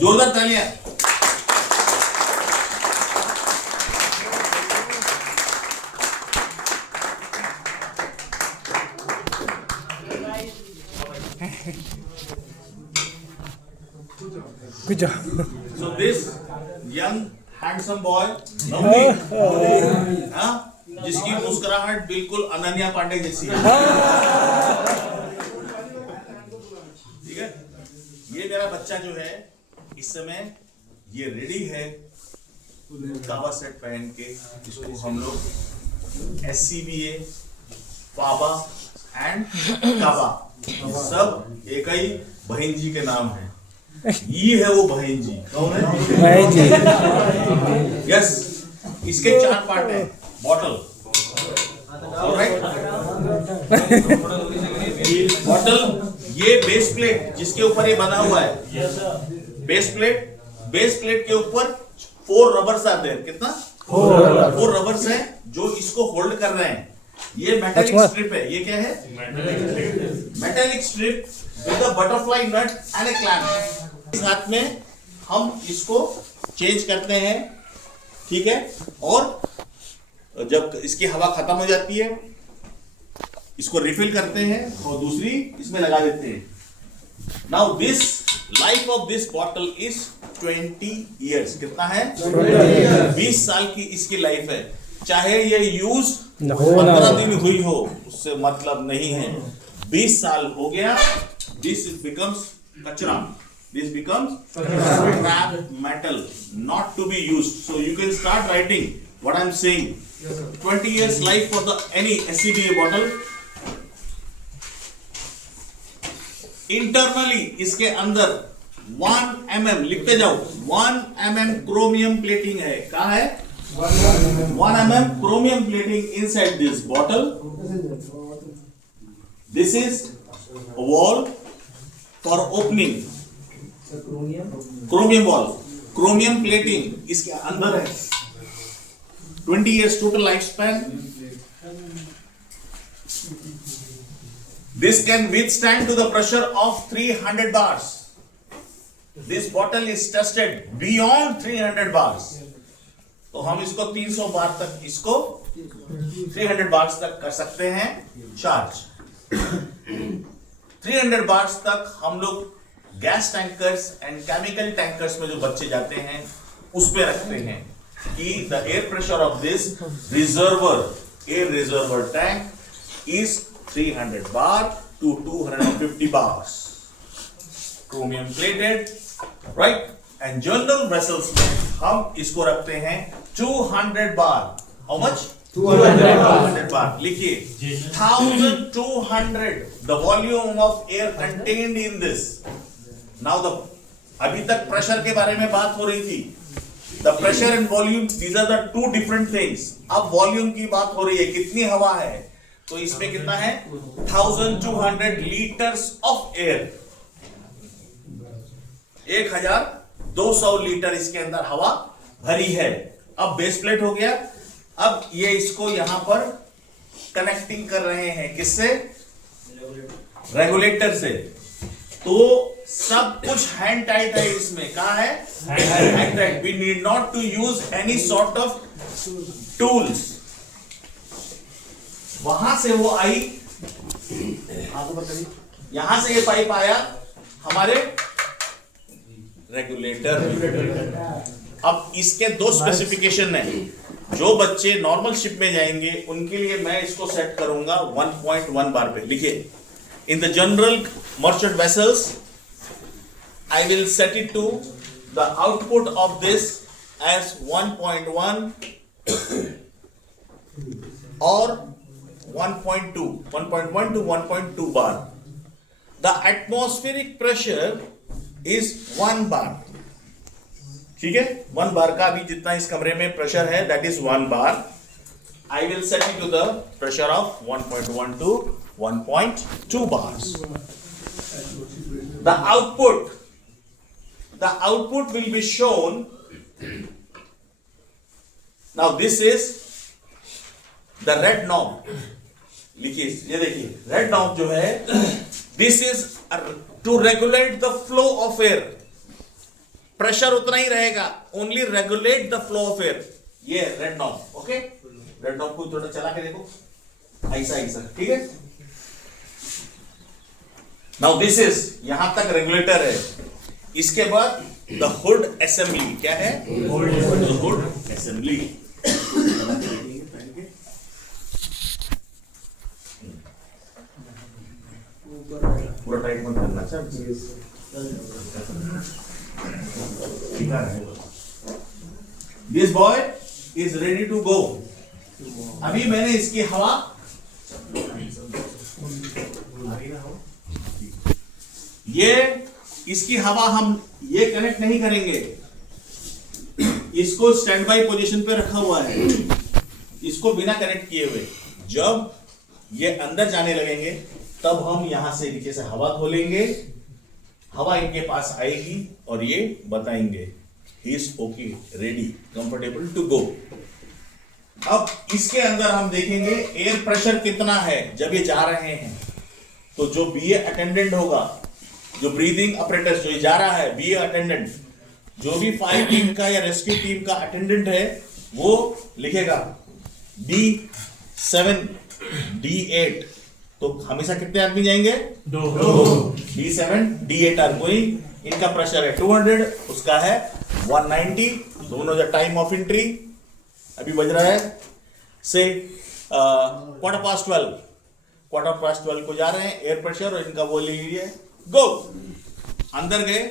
जोरदार तालियां। Good job. So this young handsome boy, lovely, हाँ, जिसकी मुस्कुराहट बिल्कुल अनन्या पांडे जैसी है, ठीक है। ये मेरा बच्चा जो है इस समय ये रेडी है काबा सेट पहन के। इसको हम लोग SCBA, फाबा एंड काबा सब एक ही बहन जी के नाम है। ये है वो बहन जी। कौन है बहन जी? यस, इसके 4 पार्ट है। बॉटल, ऑलराइट, बॉटल, ये बेस प्लेट जिसके ऊपर ये बना हुआ है, बेस प्लेट के ऊपर 4 रबर्स आते हैं। कितना? 4 रबर्स है जो इसको होल्ड कर रहे हैं। ये मेटालिक स्ट्रिप है। ये क्या है? Metallic strip with a butterfly nut and a clamp. इस हाथ में हम इसको चेंज करते हैं, ठीक है। और जब इसकी हवा खत्म हो जाती है इसको रिफिल करते हैं और दूसरी इसमें लगा देते हैं। Now this life of this bottle is 20 years. कितना है? 20 साल की इसकी लाइफ है। चाहे ये यूज 15 दिन हुई हो, उससे मतलब नहीं है। 20 साल हो गया, दिस बिकम्स कचरा, this becomes scrap metal, not to be used. So you can start writing what I'm saying. 20 years life for the any SCBA bottle. Internally इसके अंदर 1 mm लिखते जाओ, 1 mm chromium plating है। कहाँ है? 1 mm chromium plating inside this bottle. This is a wall for opening. Chromium wall, chromium plating इसके अंदर है। 20 years total lifespan. This can withstand to the pressure of 300 bars. This bottle is tested beyond 300 bars. तो हम इसको 300 बार तक, इसको 300 bars तक कर सकते हैं चार्ज। 300 बार्स तक हम लोग gas tankers and chemical tankers में जो बच्चे जाते हैं उस पे रखते हैं कि the air pressure of this air reservoir tank is 300 bar to 250 bars, chromium plated, right. And general vessels में हम इसको रखते हैं 200 बार। How much? 200 बार। लिखिए 1200 the volume of air contained in this. Now the, अभी तक प्रेशर के बारे में बात हो रही थी। The pressure and volume, these are the 2 different things. अब वॉल्यूम की बात हो रही है, कितनी हवा है। तो इसमें कितना है? 1200 लीटर्स ऑफ एयर। 1200 लीटर इसके अंदर हवा भरी है। अब बेस प्लेट हो गया। अब ये इसको यहां पर कनेक्टिंग कर रहे हैं, किससे? रेगुलेटर से। तो सब कुछ हैंड टाइट है इसमें। कहा है? Hand tight. We need not to use any sort of tools. वहां से वो आई, यहां से ये पाइप आया हमारे रेगुलेटर। अब इसके 2 स्पेसिफिकेशन है। जो बच्चे नॉर्मल शिप में जाएंगे उनके लिए मैं इसको सेट करूंगा 1.1 बार पे। लिखिए, in the general merchant vessels I will set it to the output of this as 1.1 or 1.2 to 1.2 bar. The atmospheric pressure is 1 bar. ठीक है? 1 बार का अभी जितना इस कमरे में प्रेशर है, that is 1 bar. I will set it to the pressure of 1.1 to 1.2 bars. The output will be shown. Now this is the red knob, लिखिए, ये देखिए, रेड नॉब जो है, this is to regulate the flow of air. Pressure उतना ही रहेगा, only regulate the flow of air. ये red knob, okay. Red knob को थोड़ा चला के देखो, ऐसा ऐसा, ठीक है। नाउ दिस इज, यहां तक रेगुलेटर है। इसके बाद द हुड असेंबली, क्या है? The hood assembly. पूरा टाइट मत करना, अच्छा। This boy is ready to go. अभी मैंने इसकी हवा, ये इसकी हवा हम ये कनेक्ट नहीं करेंगे, इसको स्टैंड बाई पोजीशन पे रखा हुआ है, इसको बिना कनेक्ट किए हुए। जब ये अंदर जाने लगेंगे तब हम यहां से नीचे से हवा खोलेंगे, हवा इनके पास आएगी और ये बताएंगे he is okay, ready, comfortable to go. अब इसके अंदर हम देखेंगे एयर प्रेशर कितना है जब ये जा रहे हैं। तो जो बीए अटेंडेंट होगा, जो ब्रीदिंग ऑपरेटर जो जा रहा है, बीए अटेंडेंट, जो भी फायर टीम का या रेस्क्यू टीम का अटेंडेंट है, वो लिखेगा D7 D8। तो हमेशा कितने आदमी जाएंगे? दो। D7 D8 are going. इनका प्रेशर है 200, उसका है 190। दोनों द टाइम ऑफ एंट्री अभी बज रहा है से 12:15। 12:15 को जा रहे हैं, एयर प्रेशर और इनका वो ले लीजिए, गो। अंदर गए,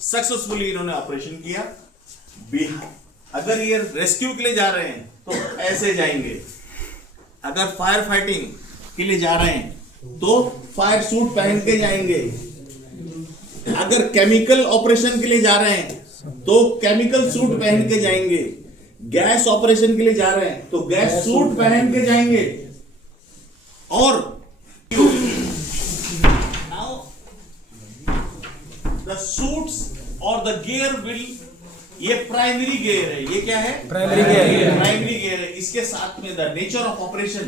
सक्सेसफुली इन्होंने ऑपरेशन किया। अगर ये रेस्क्यू के लिए जा रहे हैं तो ऐसे जाएंगे, अगर फायर फाइटिंग के लिए जा रहे हैं तो फायर सूट पहन के जाएंगे, अगर केमिकल ऑपरेशन के लिए जा रहे हैं तो केमिकल सूट पहन के जाएंगे, गैस ऑपरेशन के लिए जा रहे हैं तो गैस सूट पहन के जाएंगे। और नाउ द सूट्स और द गियर विल, ये प्राइमरी गियर है। ये क्या है? प्राइमरी गियर है। इसके साथ में द नेचर ऑफ ऑपरेशन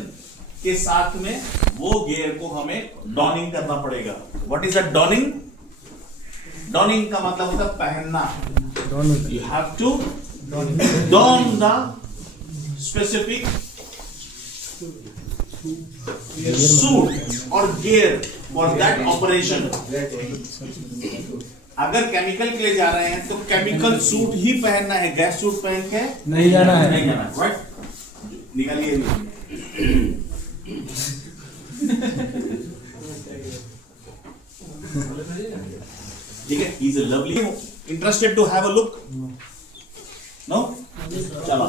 के साथ में वो गियर को हमें डॉनिंग करना पड़ेगा। What is a donning? Donning का मतलब होता है पहनना। You have to don the specific suit or gear for that operation। अगर केमिकल के लिए जा रहे हैं तो केमिकल सूट ही पहनना है, गैस सूट पहन के नहीं जाना है, राइट? निकालिए ठीक है। He's a lovely, interested to have a look? No? चलो।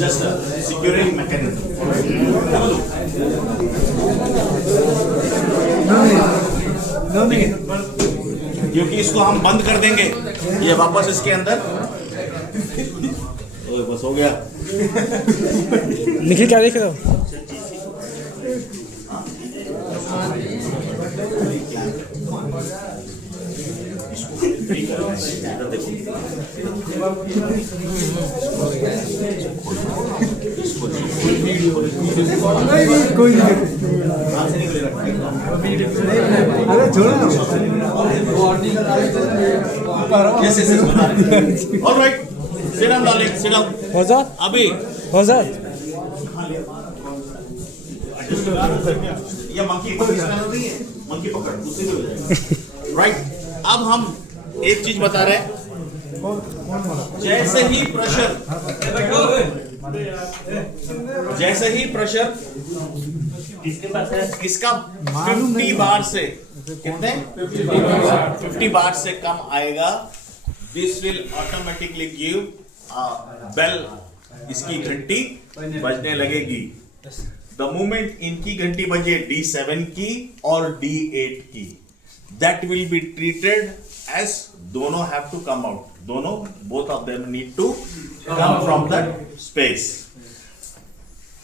Just a securing mechanism. Have a look. क्योंकि इसको हम बंद कर देंगे, ये वापस इसके अंदर बस हो गया। निखिल क्या देख रहे हो? कोई अरे छोड़ो alright, sit down darling, sit down. हो जा अभी हो जा। ये मंकी पकड़ नहीं है, मंकी पकड़ उससे भी हो जाएगा, राइट? अब हम एक चीज बता रहे हैं, जैसे ही प्रेशर इसका 50 बार से, कितने 50 बार से कम आएगा, this will automatically give bell, इसकी घंटी बजने लगेगी। द मोमेंट इनकी घंटी बजे D7 की और D8 की, that will be treated as दोनों have to come out, दोनों both of them need to come from that space।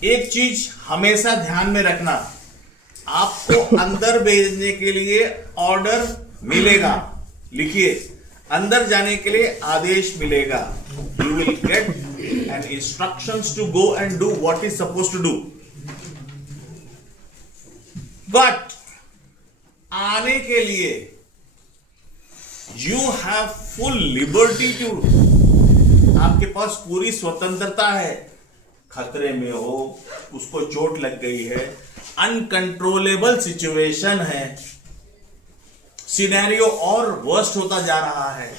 एक चीज हमेशा ध्यान में रखना, आपको अंदर भेजने के लिए ऑर्डर मिलेगा, लिखिए, अंदर जाने के लिए आदेश मिलेगा. You will get an instructions to go and do what is suppose to do. But आने के लिए you have full liberty to, आपके पास पूरी स्वतंत्रता है. खतरे में हो, उसको चोट लग गई है, अनकंट्रोलेबल सिचुएशन है, सिनेरियो और वर्स्ट होता जा रहा है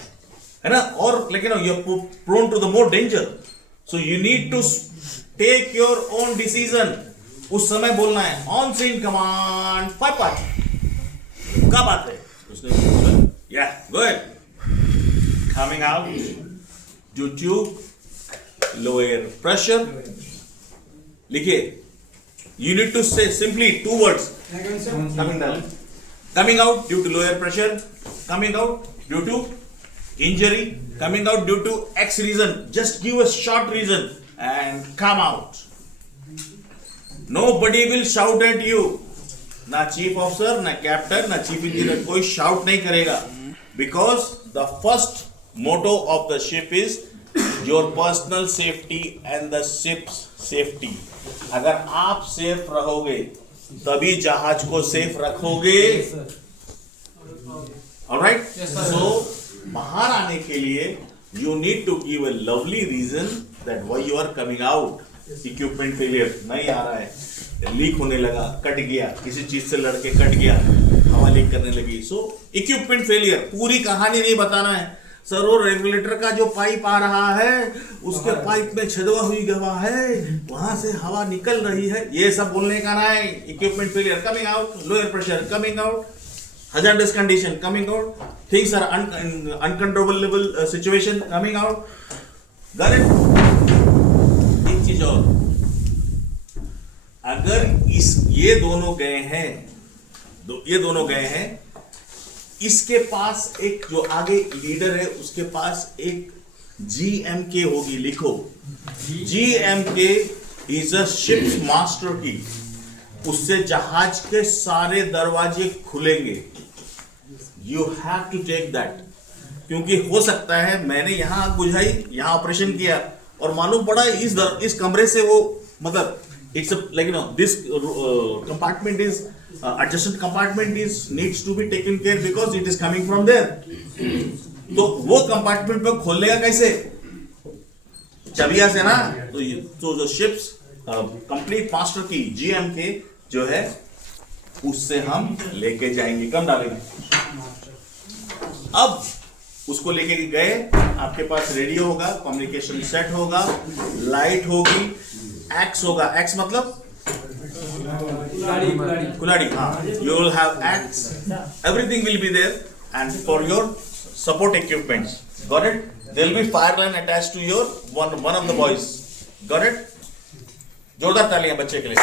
ना, और लेकिन you are prone to the more danger, so you need to take your own decision. उस समय बोलना है ऑन सीन कमांड पापा, कब आते हैं उसने बोला, yeah go ahead, coming out due to lower pressure. लिखिए, you need to say simply 2 words, coming out due to lower pressure, coming out due to injury, coming out due to X reason. Just give a short reason and come out. Nobody will shout at you. ना chief officer, ना captain, ना chief engineer, कोई shout नहीं करेगा, because the first motto of the ship is your personal safety and the ship's safety. अगर आप safe रहोगे तभी जहाज को सेफ रखोगे. ऑलराइट, सो बाहर आने के लिए you need to give a lovely reason that why you are coming out. Equipment failure नहीं आ रहा है, लीक होने लगा, कट गया, किसी चीज से लड़के कट गया, हवा लीक करने लगी, सो इक्विपमेंट फेलियर. पूरी कहानी नहीं बताना है. सर वो रेगुलेटर का जो पाइप आ रहा है, उसके पाइप में छदवा हुई गवा है, वहां से हवा निकल रही है, ये सब बोलने का ना है. Equipment failure coming out, lower pressure coming out, hazardous condition coming out, things are uncontrollable situation coming out. Got it? एक चीज और, अगर ये दोनों गए हैं, इसके पास एक जो आगे लीडर है उसके पास एक GMK होगी. लिखो, GMK is a ship's master key. उससे जहाज के सारे दरवाजे खुलेंगे. You have to take that, क्योंकि हो सकता है मैंने यहां आग बुझाई, यहां ऑपरेशन किया और मालूम पड़ा इस कमरे से वो, मतलब it's like you know this compartment is adjacent compartment needs to be taken care because it is coming from there. तो वो कंपार्टमेंट पे खोलेगा कैसे? चाबिया से ना. तो जो शिप्स कंप्लीट मास्टर की GMK जो है उससे हम लेके जाएंगे. कम डालेंगे. अब उसको लेके गए, आपके पास रेडियो होगा, कम्युनिकेशन सेट होगा, लाइट होगी, एक्स होगा. एक्स मतलब कुलाड़ी. हाँ, you will have axe, everything will be there, and for your support equipments. Got it? There will be fire line attached to your one of the boys. Got it? जोरदार तालियां बच्चे के लिए.